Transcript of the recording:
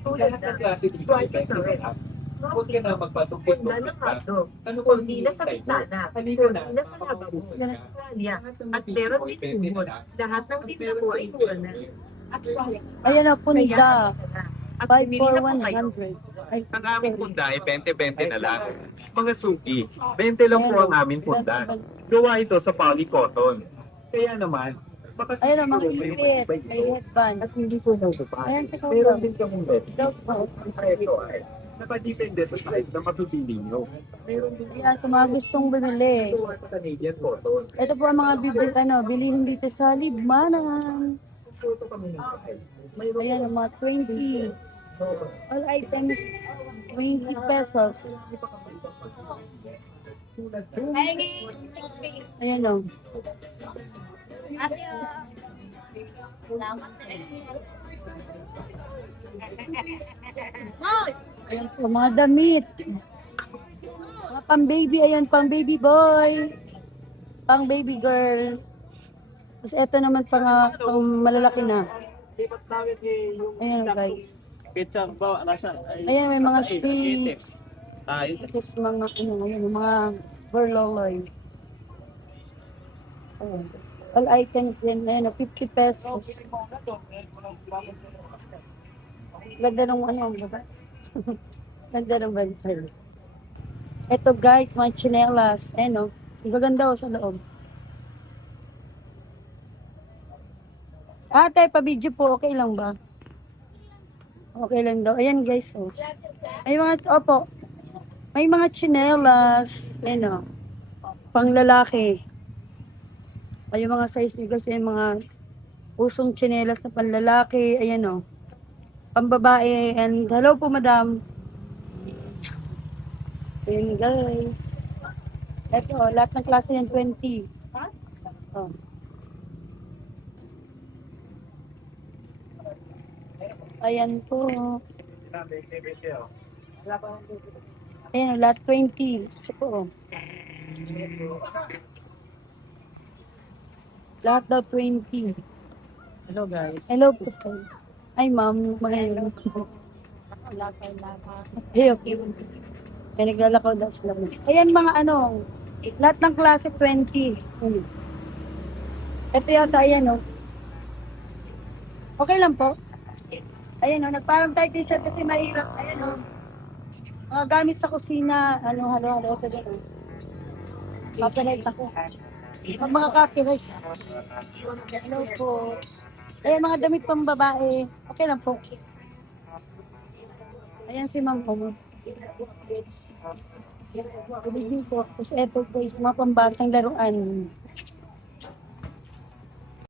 Tulad ng klase dito ay 20 huwag ka na magpatungkol Ganda ng ng bigla. hotdog. Ano kung Konti na sa bitana, halika na, konti na sa lababo, makakaubusan na ka. tuwalya, at meron din kumot. Lahat ng tinda ko ay mura na. At quiet pa. Ayan o, Kaya punda. halika na. At 5 bumili for na po kayo. 100. Ay, Ang aming punda ay 20-20 na lang. Mga suki, 20 lang po ang aming punda. Gawa ito sa polycotton. Kaya naman, Ayan o, mga makasiguro kayo ipit. matibay May ito. headband. At hindi po nagpapay. Ayan si Kuya. Meron din kaming Dog bed. po. Ang presyo ay nakadepende sa size na mapipili nyo. Meron din Ayan, sa mga gustong bumili. ito sa Canadian cotton. Ito po ang mga bilihin dito sa Libmanan. Photo kami ng size. Mayroon Ayan, ang mga 20. All items, 20 pesos. Ayan o. Ayan po, mga damit. Mga pang-baby, ayan, pang-baby boy. Pang-baby girl. Tapos ito naman pang malalaki na. Lipat namin yung Ayan guys. pizza ba nasa Ayan, may mga street. tayo. Tapos mga, ayan, mga burloloy. Ayan. All items din, ayan, 50 pesos. Ganda ng ano, diba? Ganda ng bantal. Ito guys, mga chinelas. Ayan o. Ang gaganda o sa loob. Ate, pa-video po. Okay lang ba? Okay lang daw. Ayan guys. Oh. May mga, opo. May mga chinelas. Ayan o. Pang lalaki. Ay, yung mga size ni guys. Ayan, mga usong chinelas na panlalaki. Ayan o. Pambabae. And hello po madam. Ayan guys. Ito, lahat ng klase yan 20. Oh. Ayan po. Ayan, lahat 20. Ito po. Oh. Lahat daw 20. Hello guys. Hello po sir. Ay ma'am, mga Hey, okay. Ay, naglalakaw daw sila. Ayan mga ano, lahat ng klase 20. Ito yata, ayan o. Okay lang po. Ayan o, nagparang tayo t-shirt kasi mahirap. Ayan o. Mga gamit sa kusina. Ano, halo-halo. Ito din o. Copyright ako. Mga copyright. Hello po. Ayan, mga damit pang babae. Okay lang po. Ayan si ma'am po. Good evening po. Tapos ito po is mga pambatang laruan.